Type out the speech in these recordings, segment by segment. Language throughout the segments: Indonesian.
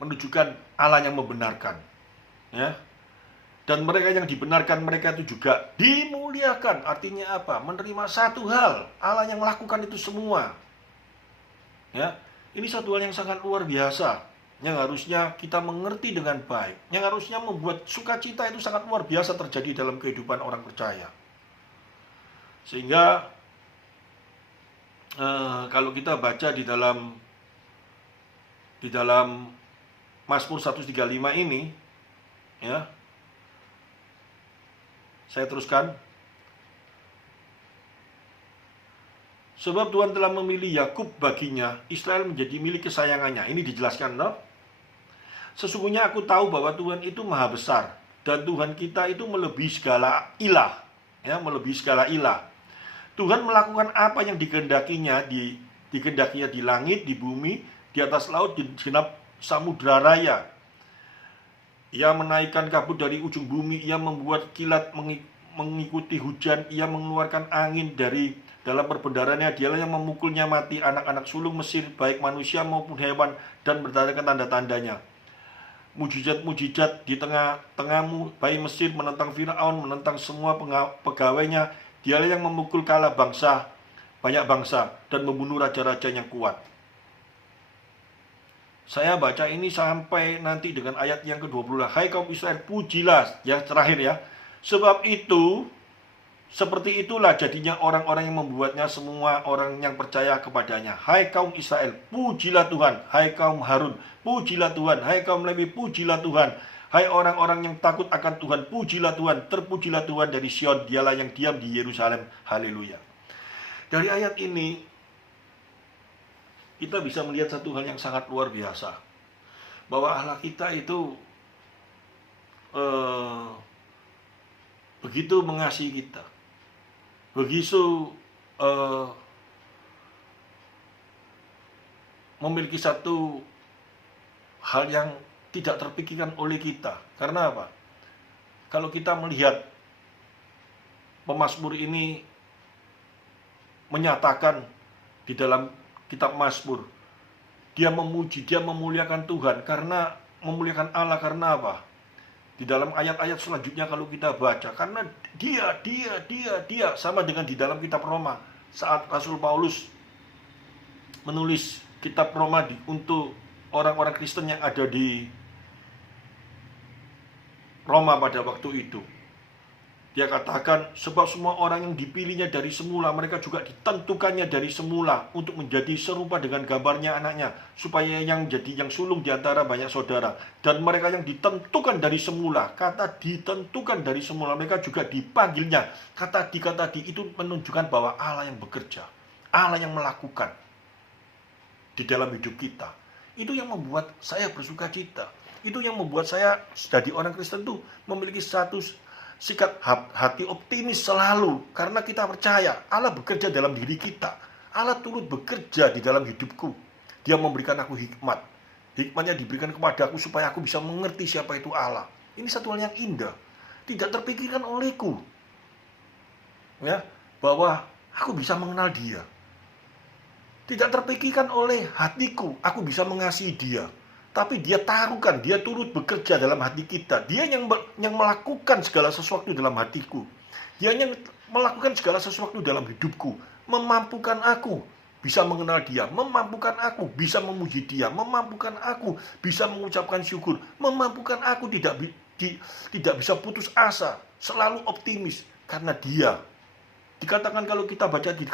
menunjukkan Allah yang membenarkan, ya. Dan mereka yang dibenarkan, mereka itu juga dimuliakan. Artinya apa? Menerima satu hal, Allah yang melakukan itu semua. Ya, ini satu hal yang sangat luar biasa, yang harusnya kita mengerti dengan baik, yang harusnya membuat sukacita itu sangat luar biasa terjadi dalam kehidupan orang percaya. Sehingga kalau kita baca di dalam Mazmur 135 ini, ya, saya teruskan. Sebab Tuhan telah memilih Yakub baginya, Israel menjadi milik kesayangannya. Ini dijelaskan, no? Sesungguhnya aku tahu bahwa Tuhan itu maha besar, dan Tuhan kita itu melebihi segala ilah, ya, melebihi segala ilah. Tuhan melakukan apa yang dikehendakinya di langit, di bumi, di atas laut, di genap samudra raya. Ia menaikkan kabut dari ujung bumi, ia membuat kilat mengikuti hujan, ia mengeluarkan angin dari dalam perbendaharanya, dialah yang memukulnya mati anak-anak sulung Mesir, baik manusia maupun hewan, dan berdasarkan tanda-tandanya. Mujizat-mujizat di tengah-tengahmu, bayi Mesir menentang Firaun, menentang semua pegawainya, dialah yang memukul kalah banyak bangsa, dan membunuh raja-raja yang kuat. Saya baca ini sampai nanti dengan ayat yang ke-20. Hai kaum Israel, pujilah, ya, terakhir ya. Sebab itu, seperti itulah jadinya orang-orang yang membuatnya, semua orang yang percaya kepadanya. Hai kaum Israel, pujilah Tuhan. Hai kaum Harun, pujilah Tuhan. Hai kaum Lewi, pujilah Tuhan. Hai orang-orang yang takut akan Tuhan, pujilah Tuhan. Terpujilah Tuhan dari Sion, dialah yang diam di Yerusalem. Haleluya. Dari ayat ini kita bisa melihat satu hal yang sangat luar biasa, bahwa Allah kita itu begitu mengasihi kita, begitu memiliki satu hal yang tidak terpikirkan oleh kita. Karena apa? Kalau kita melihat pemazmur ini menyatakan di dalam kitab Mazmur, dia memuji, dia memuliakan Tuhan, karena memuliakan Allah. Karena apa? Di dalam ayat-ayat selanjutnya kalau kita baca, karena dia sama dengan di dalam kitab Roma, saat Rasul Paulus menulis kitab Roma untuk orang-orang Kristen yang ada di Roma pada waktu itu. Dia katakan, sebab semua orang yang dipilihnya dari semula, mereka juga ditentukannya dari semula untuk menjadi serupa dengan gambarnya anaknya, supaya yang menjadi yang sulung di antara banyak saudara. Dan mereka yang ditentukan dari semula, kata ditentukan dari semula, mereka juga dipanggilnya. Kata di itu menunjukkan bahwa Allah yang bekerja, Allah yang melakukan di dalam hidup kita. Itu yang membuat saya bersuka cita. Itu yang membuat saya jadi orang Kristen tuh memiliki sikap hati optimis selalu, karena kita percaya Allah bekerja dalam diri kita. Allah turut bekerja di dalam hidupku. Dia memberikan aku hikmat. Hikmatnya diberikan kepada aku supaya aku bisa mengerti siapa itu Allah. Ini satu hal yang indah, tidak terpikirkan olehku, ya, bahwa aku bisa mengenal Dia. Tidak terpikirkan oleh hatiku, aku bisa mengasihi Dia. Tapi Dia taruhkan, Dia turut bekerja dalam hati kita. Dia yang melakukan segala sesuatu dalam hatiku. Dia yang melakukan segala sesuatu dalam hidupku. Memampukan aku bisa mengenal Dia. Memampukan aku bisa memuji Dia. Memampukan aku bisa mengucapkan syukur. Memampukan aku tidak bisa putus asa. Selalu optimis. Karena Dia. Dikatakan kalau kita baca di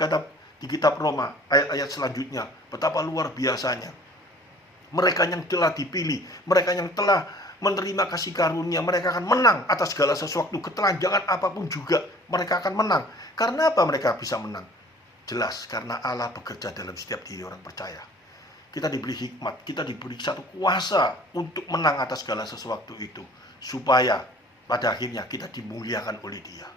kitab Roma, ayat-ayat selanjutnya, betapa luar biasanya. Mereka yang telah dipilih, mereka yang telah menerima kasih karunia, mereka akan menang atas segala sesuatu, ketelanjangan apapun juga, mereka akan menang. Karena apa mereka bisa menang? Jelas, karena Allah bekerja dalam setiap diri orang percaya. Kita diberi hikmat, kita diberi satu kuasa untuk menang atas segala sesuatu itu, supaya pada akhirnya kita dimuliakan oleh Dia.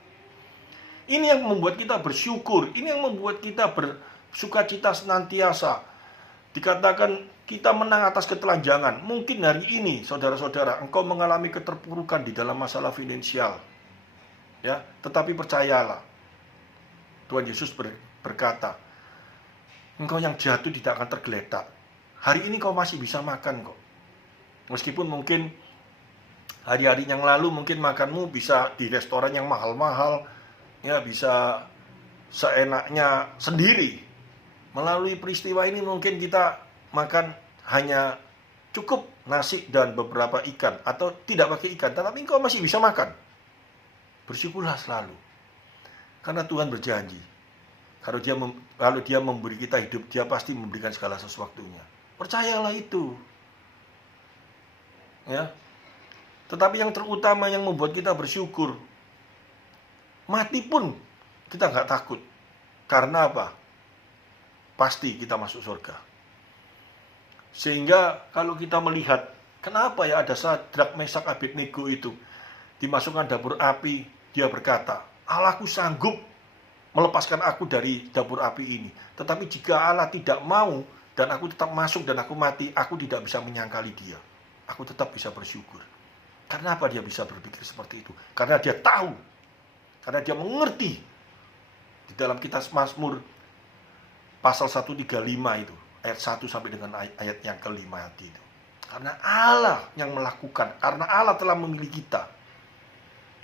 Ini yang membuat kita bersyukur, ini yang membuat kita bersukacita senantiasa. Dikatakan kita menang atas ketelanjangan. Mungkin hari ini, saudara-saudara, engkau mengalami keterpurukan di dalam masalah finansial, ya, tetapi percayalah, Tuhan Yesus berkata, engkau yang jatuh tidak akan tergeletak. Hari ini kau masih bisa makan kok. Meskipun mungkin hari-hari yang lalu mungkin makanmu bisa di restoran yang mahal-mahal, ya bisa seenaknya sendiri. Melalui peristiwa ini mungkin kita makan hanya cukup nasi dan beberapa ikan, atau tidak pakai ikan, tetapi engkau masih bisa makan. Bersyukurlah selalu, karena Tuhan berjanji, kalau dia memberi kita hidup, dia pasti memberikan segala sesuatunya. Percayalah itu, ya. Tetapi yang terutama yang membuat kita bersyukur, mati pun kita nggak takut. Karena apa? Pasti kita masuk surga. Sehingga kalau kita melihat, kenapa ya ada Sadrak, Mesak, Abednego itu dimasukkan dapur api, dia berkata, Allahku sanggup melepaskan aku dari dapur api ini. Tetapi jika Allah tidak mau, dan aku tetap masuk dan aku mati, aku tidak bisa menyangkali dia. Aku tetap bisa bersyukur. Karena apa dia bisa berpikir seperti itu? Karena dia tahu, karena dia mengerti. Di dalam kitab Mazmur pasal 135 itu, ayat 1 sampai dengan ayat yang kelima itu. Karena Allah yang melakukan, karena Allah telah memilih kita.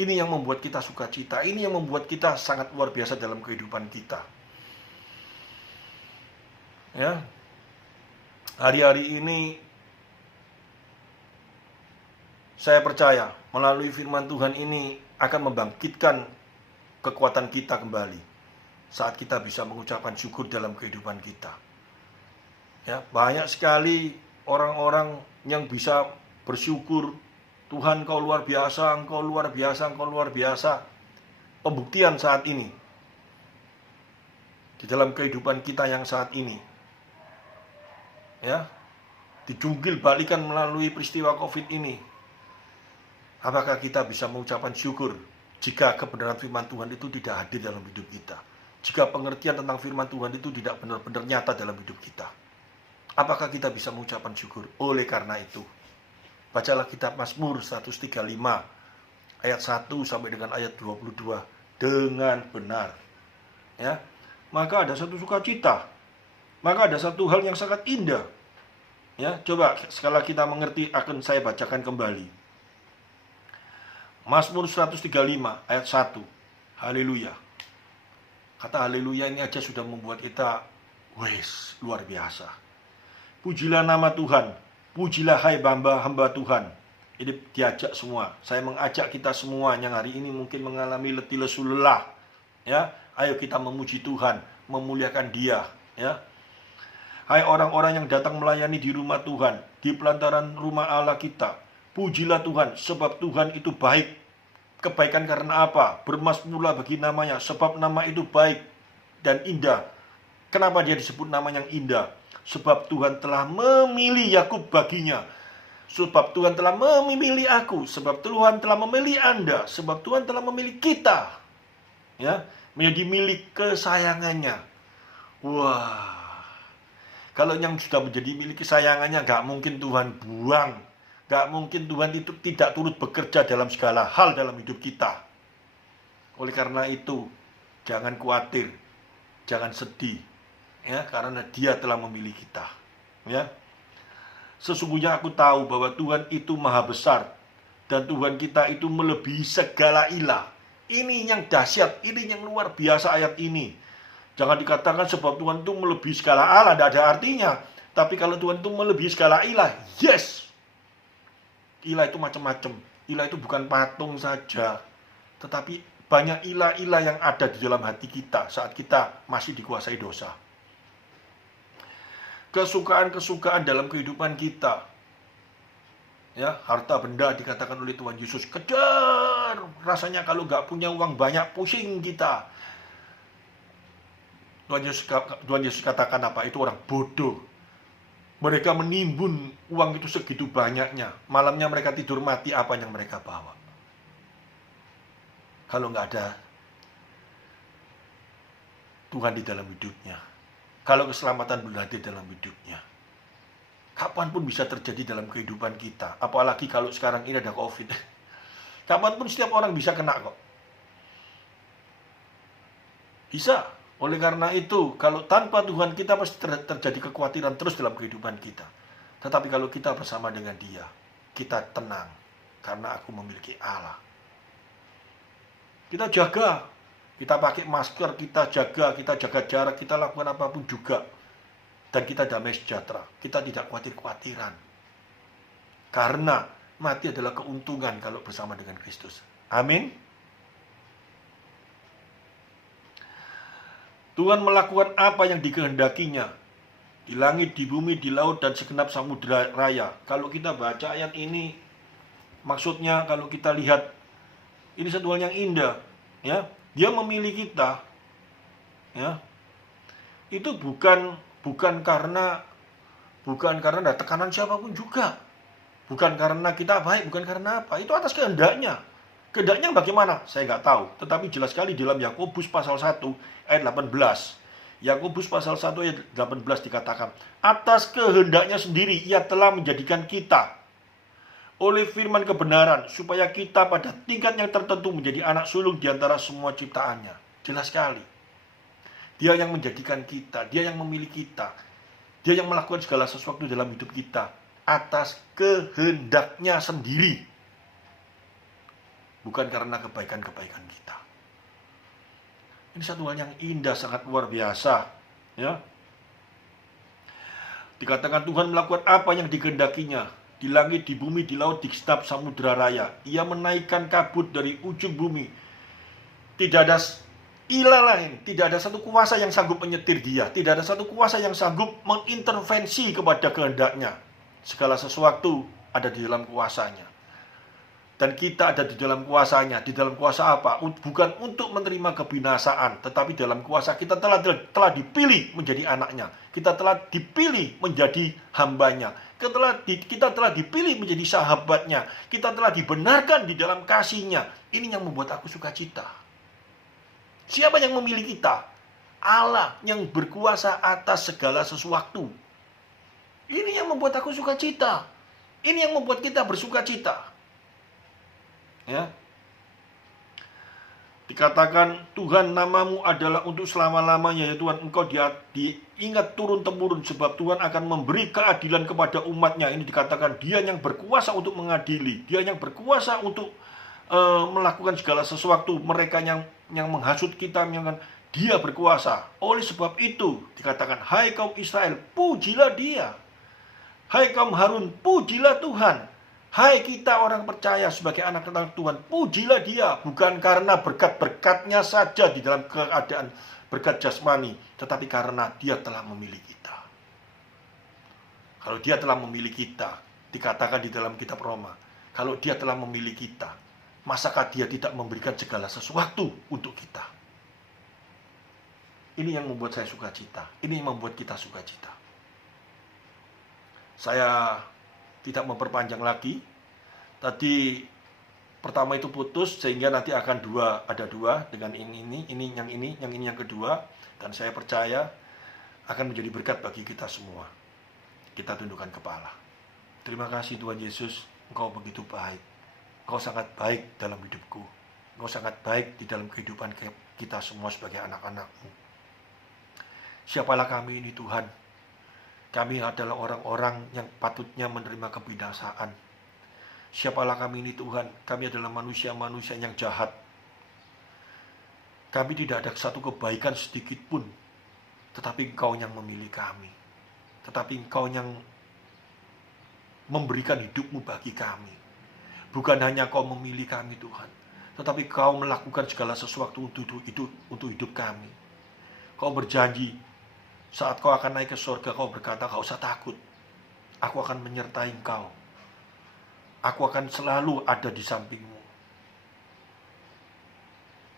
Ini yang membuat kita sukacita, ini yang membuat kita sangat luar biasa dalam kehidupan kita. Ya. Hari-hari ini saya percaya melalui firman Tuhan ini akan membangkitkan kekuatan kita kembali saat kita bisa mengucapkan syukur dalam kehidupan kita. Ya, banyak sekali orang-orang yang bisa bersyukur, Tuhan kau luar biasa, engkau luar biasa, engkau luar biasa. Pembuktian saat ini di dalam kehidupan kita yang saat ini, ya, dijungkil balikan melalui peristiwa COVID ini. Apakah kita bisa mengucapkan syukur jika kebenaran firman Tuhan itu tidak hadir dalam hidup kita? Jika pengertian tentang firman Tuhan itu tidak benar-benar nyata dalam hidup kita? Apakah kita bisa mengucapkan syukur? Oleh karena itu, bacalah kitab Mazmur 135 ayat 1 sampai dengan ayat 22 dengan benar. Ya. Maka ada satu sukacita. Maka ada satu hal yang sangat indah. Ya, coba sekali kita mengerti, akan saya bacakan kembali. Mazmur 135 ayat 1. Haleluya. Kata haleluya ini aja sudah membuat kita luar biasa. Pujilah nama Tuhan. Pujilah hai hamba Tuhan. Ini diajak semua. Saya mengajak kita semua yang hari ini mungkin mengalami letih lesu lelah. Ya, ayo kita memuji Tuhan, memuliakan Dia, ya. Hai orang-orang yang datang melayani di rumah Tuhan, di pelantaran rumah Allah kita. Pujilah Tuhan, sebab Tuhan itu baik. Kebaikan karena apa? Bermasmurlah bagi namanya, sebab nama itu baik dan indah. Kenapa dia disebut nama yang indah? Sebab Tuhan telah memilih Yakub baginya. Sebab Tuhan telah memilih aku. Sebab Tuhan telah memilih Anda. Sebab Tuhan telah memilih kita. Ya, menjadi milik kesayangannya. Wah. Kalau yang sudah menjadi milik kesayangannya, gak mungkin Tuhan buang. Gak mungkin Tuhan itu tidak turut bekerja dalam segala hal dalam hidup kita. Oleh karena itu, jangan khawatir, jangan sedih, ya, karena Dia telah memilih kita. Ya, sesungguhnya aku tahu bahwa Tuhan itu maha besar dan Tuhan kita itu melebihi segala ilah. Ini yang dahsyat, ini yang luar biasa ayat ini. Jangan dikatakan sebab Tuhan itu melebihi segala Allah, tidak ada artinya. Tapi kalau Tuhan itu melebihi segala ilah, yes. Ilah itu macam-macam. Ilah itu bukan patung saja, tetapi banyak ilah-ilah yang ada di dalam hati kita saat kita masih dikuasai dosa. Kesukaan-kesukaan dalam kehidupan kita, ya, harta benda dikatakan oleh Tuhan Yesus, kejar. Rasanya kalau nggak punya uang banyak, pusing kita. Tuhan Yesus katakan apa? Itu orang bodoh. Mereka menimbun uang itu segitu banyaknya. Malamnya mereka tidur mati, apa yang mereka bawa? Kalau nggak ada Tuhan di dalam hidupnya, kalau keselamatan belum hadir dalam hidupnya, kapanpun bisa terjadi dalam kehidupan kita. Apalagi kalau sekarang ini ada COVID. Kapanpun setiap orang bisa kena kok. Bisa. Oleh karena itu, kalau tanpa Tuhan kita pasti terjadi kekhawatiran terus dalam kehidupan kita. Tetapi kalau kita bersama dengan Dia, kita tenang karena aku memiliki Allah. Kita jaga, kita pakai masker, kita jaga jarak, kita lakukan apapun juga. Dan kita damai sejahtera, kita tidak khawatir-khawatiran. Karena mati adalah keuntungan kalau bersama dengan Kristus. Amin. Tuhan melakukan apa yang dikehendakinya di langit, di bumi, di laut, dan segenap samudera raya. Kalau kita baca ayat ini, maksudnya kalau kita lihat, ini satu hal yang indah, ya. Dia memilih kita, ya. Itu bukan karena ada tekanan siapapun juga, bukan karena kita baik, bukan karena apa. Itu atas kehendaknya. Kehendaknya bagaimana? Saya nggak tahu. Tetapi jelas sekali dalam Yakobus pasal 1 ayat 18. Yakobus pasal 1 ayat 18 dikatakan, atas kehendaknya sendiri ia telah menjadikan kita oleh firman kebenaran, supaya kita pada tingkat yang tertentu menjadi anak sulung di antara semua ciptaannya. Jelas sekali. Dia yang menjadikan kita, dia yang memilih kita, dia yang melakukan segala sesuatu dalam hidup kita atas kehendaknya sendiri, bukan karena kebaikan-kebaikan kita. Ini satu hal yang indah, sangat luar biasa, ya. Dikatakan Tuhan melakukan apa yang dikehendakinya di langit, di bumi, di laut, di segenap samudera raya. Ia menaikkan kabut dari ujung bumi. Tidak ada ilah lain, tidak ada satu kuasa yang sanggup menyetir dia, tidak ada satu kuasa yang sanggup mengintervensi kepada kehendaknya. Segala sesuatu ada di dalam kuasanya. Dan kita ada di dalam kuasanya. Di dalam kuasa apa? Bukan untuk menerima kebinasaan, tetapi dalam kuasa kita telah dipilih menjadi anaknya. Kita telah dipilih menjadi hambanya. Kita telah dipilih menjadi sahabatnya. Kita telah dibenarkan di dalam kasihnya. Ini yang membuat aku sukacita. Siapa yang memilih kita? Allah yang berkuasa atas segala sesuatu. Ini yang membuat aku sukacita. Ini yang membuat kita bersukacita. Ya. Dikatakan Tuhan, namamu adalah untuk selama-lamanya, ya Tuhan. Engkau diingat turun-temurun, sebab Tuhan akan memberi keadilan kepada umatnya. Ini dikatakan dia yang berkuasa untuk mengadili, dia yang berkuasa untuk melakukan segala sesuatu. Mereka yang menghasut kita, dia berkuasa. Oleh sebab itu dikatakan, hai kaum Israel, pujilah dia. Hai kaum Harun, pujilah Tuhan. Hai kita orang percaya sebagai anak-anak Tuhan, pujilah dia. Bukan karena berkat-berkatnya saja di dalam keadaan berkat jasmani, tetapi karena dia telah memilih kita. Kalau dia telah memilih kita, dikatakan di dalam kitab Roma, kalau dia telah memilih kita, masakah dia tidak memberikan segala sesuatu untuk kita? Ini yang membuat saya sukacita. Ini yang membuat kita sukacita. Saya tidak memperpanjang lagi. Tadi pertama itu putus, sehingga nanti akan ada dua dengan ini yang kedua, dan saya percaya akan menjadi berkat bagi kita semua. Kita tundukkan kepala. Terima kasih Tuhan Yesus, Engkau begitu baik. Engkau sangat baik dalam hidupku. Engkau sangat baik di dalam kehidupan kita semua sebagai anak-anak-Mu. Siapalah kami ini Tuhan? Kami adalah orang-orang yang patutnya menerima kebinasaan. Siapalah kami ini Tuhan? Kami adalah manusia-manusia yang jahat. Kami tidak ada satu kebaikan sedikit pun. Tetapi Engkau yang memilih kami. Tetapi Engkau yang memberikan hidup-Mu bagi kami. Bukan hanya Kau memilih kami Tuhan, tetapi Kau melakukan segala sesuatu untuk hidup kami. Kau berjanji, saat Kau akan naik ke surga, Kau berkata, "Kau usah takut. Aku akan menyertai Engkau. Aku akan selalu ada di samping-Mu."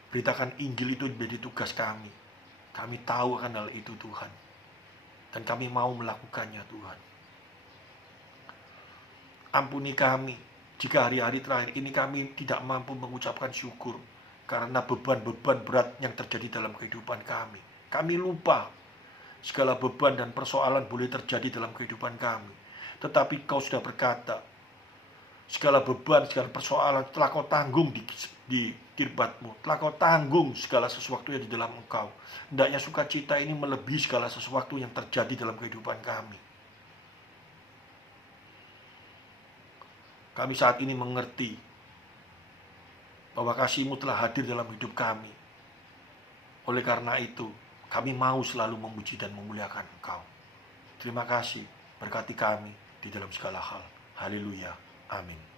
Beritakan Injil itu menjadi tugas kami. Kami tahu akan hal itu Tuhan. Dan kami mau melakukannya Tuhan. Ampuni kami jika hari-hari terakhir ini kami tidak mampu mengucapkan syukur karena beban-beban berat yang terjadi dalam kehidupan kami. Kami lupa segala beban dan persoalan boleh terjadi dalam kehidupan kami. Tetapi Kau sudah berkata, segala beban, segala persoalan telah Kau tanggung di kirbat-Mu. Telah Kau tanggung segala sesuatu yang di dalam Engkau. Hendaknya sukacita ini melebihi segala sesuatu yang terjadi dalam kehidupan kami. Kami saat ini mengerti bahwa kasih-Mu telah hadir dalam hidup kami. Oleh karena itu, kami mau selalu memuji dan memuliakan Engkau. Terima kasih, berkati kami di dalam segala hal. Haleluya. Amin.